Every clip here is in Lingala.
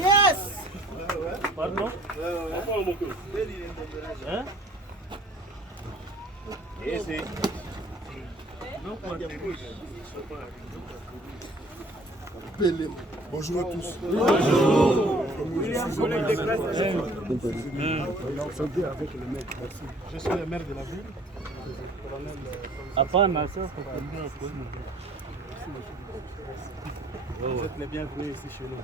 Yes. Pardon? Hein? Bonjour à tous. Bonjour. Je suis le maire de la ville. Vous êtes les bienvenus ici chez nous.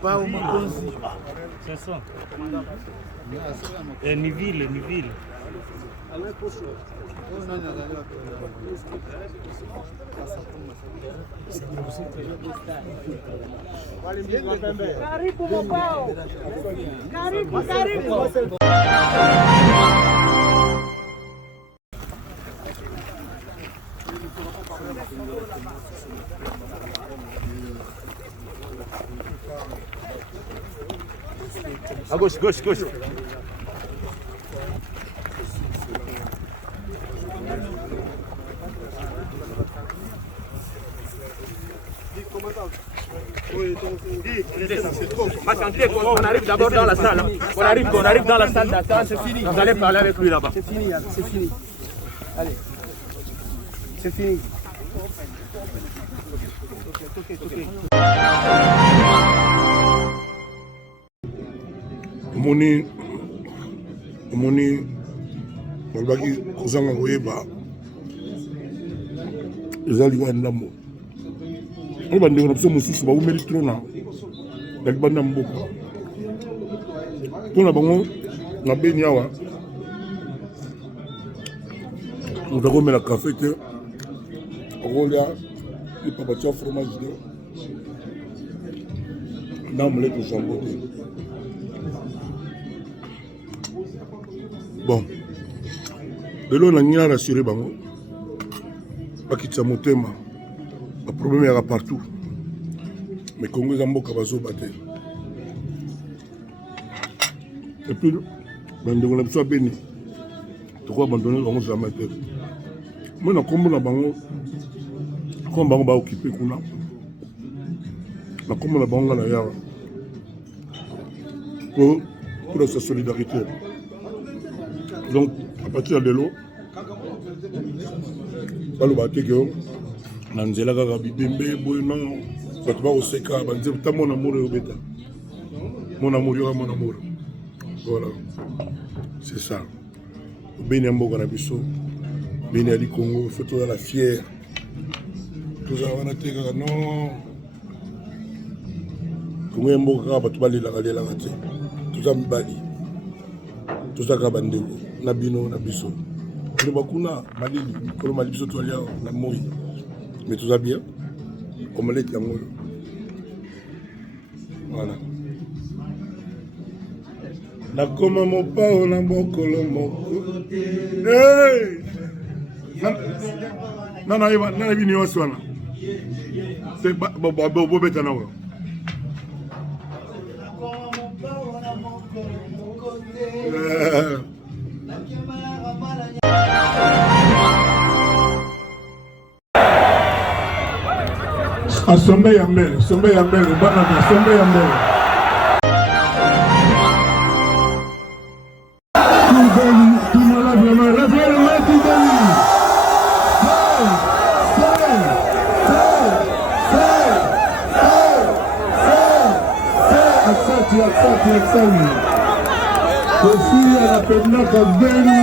Pas au Makonzi. C'est ça. Et Niville. Karibu mabao. Karibu. À gauche. On arrive d'abord dans la salle. On arrive dans la salle d'attente. Vous allez parler avec lui là-bas. C'est fini. Allez. C'est fini. Omoni balbaki kozanga koyeba eza liwa ndambo oyo bandeko na biso mosusu baumeli tro na libanda mboka mpona bango na beni awa moto akomela kafe te akolia ipapa tia fromage te na moleto jambo te. Bon, lelo na ngina rassuré bango bakitisa motema baproblème yaka partout mais Congo eza mboka bazoba te et puis bandeko na biso abeni toko abandonne bango jamais te moi na kombo na bango kombo bango baoccupé kuna na kombo na bango nga na yawa pour sa solidarité. Donc, à partir de l'eau, baloba te que nanzela kaka bibembe boy non bato ba oseka banze ta mon amour obeta mon amour yo mon amour voilà c'est ça beni mboka na biso beni ali Congo faut tout la fière tout ça wana te kaka non Congo mboka bato balela te tout ça mibali tout ça ka bandeko na bino na biso le bakuna malili kolo mali biso to alia na moi mais tout ça bien omelette yango voilà na koma mopao na mokolo moko hey na bini nyonso wana c'est bo beta na wa Asombe ya mbele, bana na asombe ya mbele. Asante. Kofi anapendaka Beni.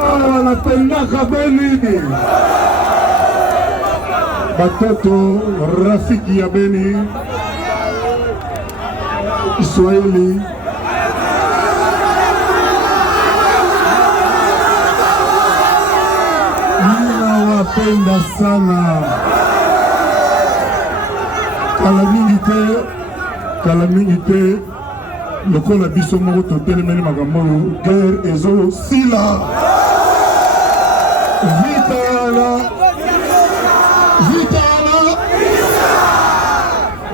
Anapendaka Beni. Batoto rafiki ya Beni. Kiswahili. Ninawapenda sana. Kala mingi te lokola biso moko totelemeli makambo guerre ezo sila vitala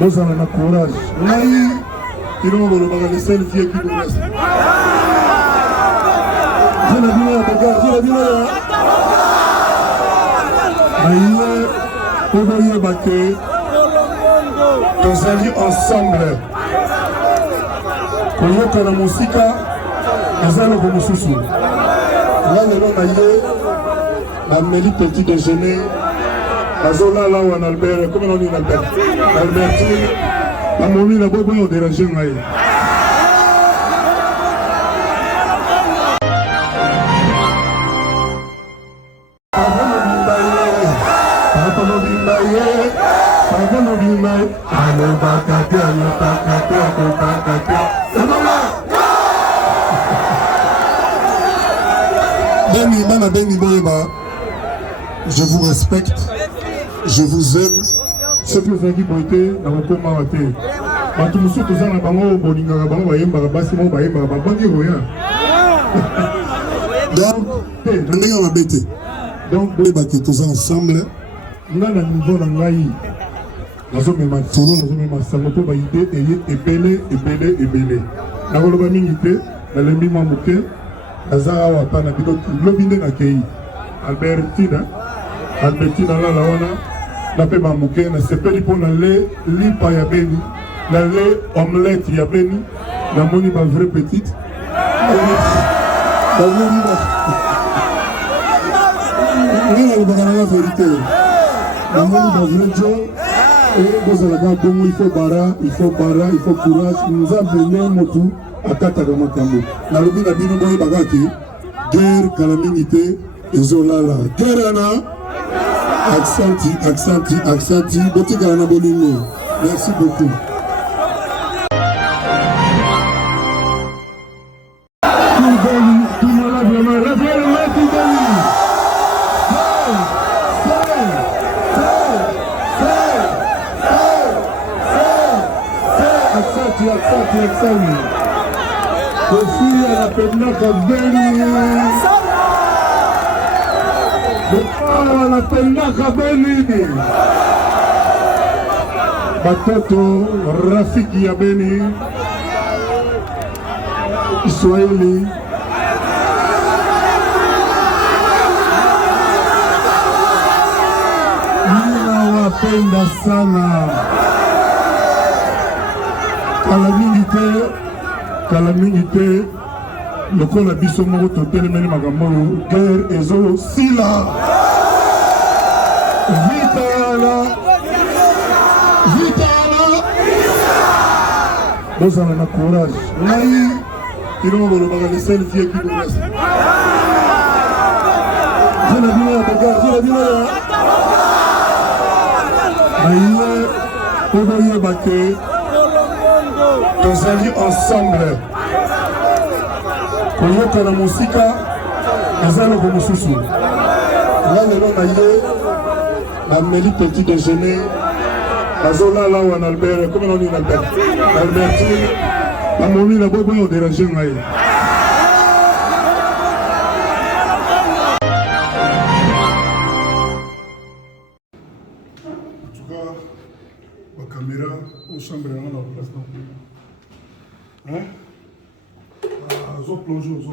bozala na courage ngai Il y a les seules filles qui nous restent. Tozali ensemble koyoka na mosika eza loko mosusu nga lelo na ye bameli petit déjeuner bazolala awa na Albert comme nani na Albertine bamomi na bobo oyo dérange ngai je vous respecte, je vous aime. Ce que vous avez dit, dans le coma, donc, tous ensemble, nous avons un niveau d'engaï. Nous avons un salon pour idée et ébélé. Nous avons un minité, nous avons un mimamouké, nous avons un lobby na kei. Albertine la lawana, na pe mamouké, na sepeli pour le lipa ya beni, na le omelette ya beni, na moni ba vraie petite. La vérité. Il faut courage. Nous avons motu à Katagamakambo. La lobby n'a bien envoyé bagaki. Guerre, calamité, et zolala. Guerre, Anna. Accenti. Botika Anna Bolino. Merci beaucoup. Batoto Rafiki ya Beni Kiswahili ninawapenda sana kalamingite lokola biso moko totelemeli makambo guerre ezo sila vitala bozala na courage ngai ilongo kolobaka les seules filles qui nous restent zela bino ya bagar naye okoyeba ke tozali ensemble koyoka na mosika eza loko mosusu nga lelo na ye bameli petit déjeuner bazolala awa na Albert comme nani na Albertine bamomi na bobo oyo dérange ngai en tout cas bacaméra au chambre na na place na zo plonge zo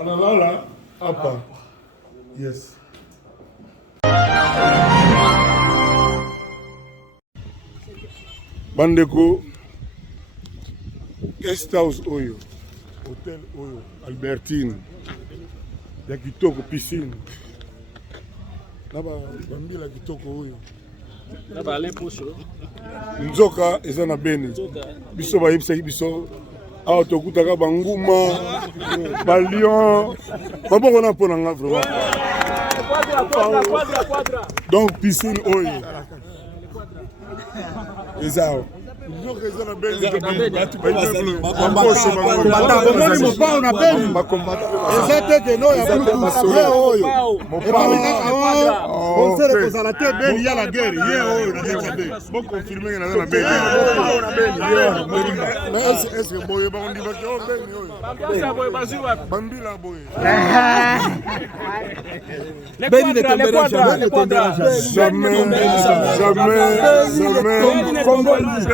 analala hapa yes bandeko guest house oyo hotel oyo Albertine ya kitoko piscine na bambila kitoko oyo na ba lemposo nzoka eza na Beni biso bayebisaki biso awa tokutaka banguma balion babongo na mpona nga vraiment donc piscine oyo eza nyonso eza na beni omoni mopao na beni eza te keno ya bluetooth ye oyo ebami kaka konsele kozala te beni ya la guerre ye oyo nakati ya beni bokonfirme ke naza na beni mais estce boye bakondimaki o beni oyo bambila boye beni ne tombera jamais ne tombera jamais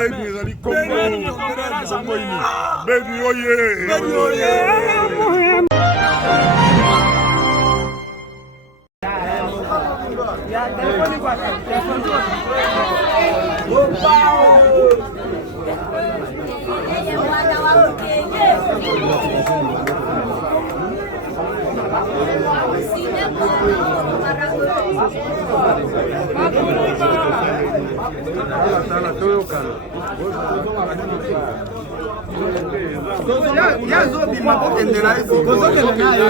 Baby ezali Congo. Baby oye. Ya zo bima ko kendela isi ko zo kendela